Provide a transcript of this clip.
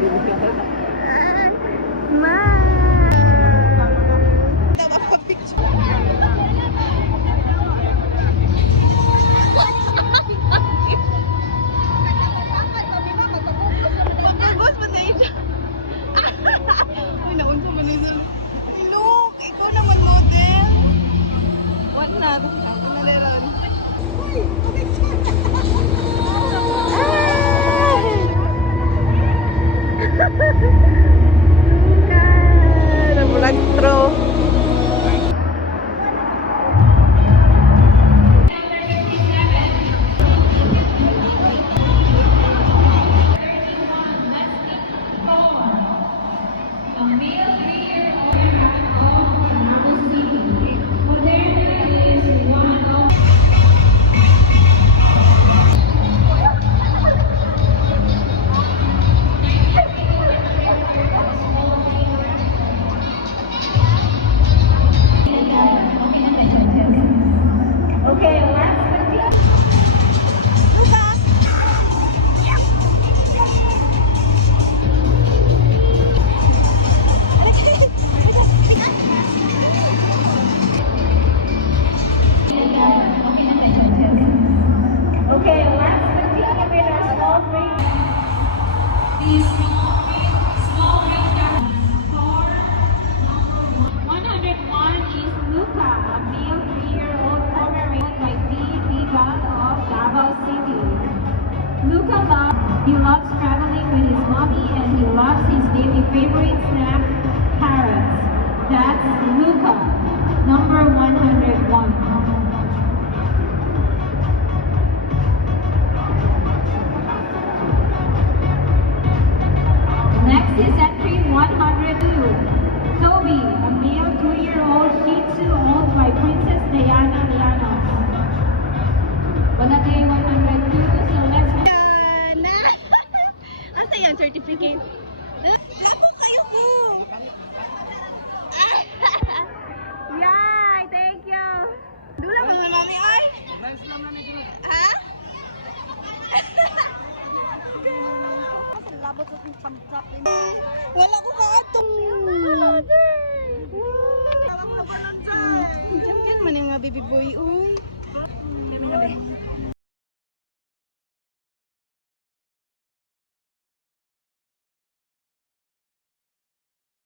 Uy, naunsa man nila. Look, ikaw naman model. What na? Ano na leron? Nabulagtro. He loves traveling with his mommy and he loves his daily favorite snack, carrots. That's Luca, number 101. Next is entry 102. Toby, a male 2-year-old Shih Tzu owned by Princess Diana Llanos. Wala kayo 102, so let's go. Asa yan, certificate? Ayoko! Yay! Thank you! Dula mo naman ni ay! Nice lang naman ito. Ha? Asa labot sa itong samsap. Wala ko kaatong! Wala din! Diyan man yung mga baby boy. Uy!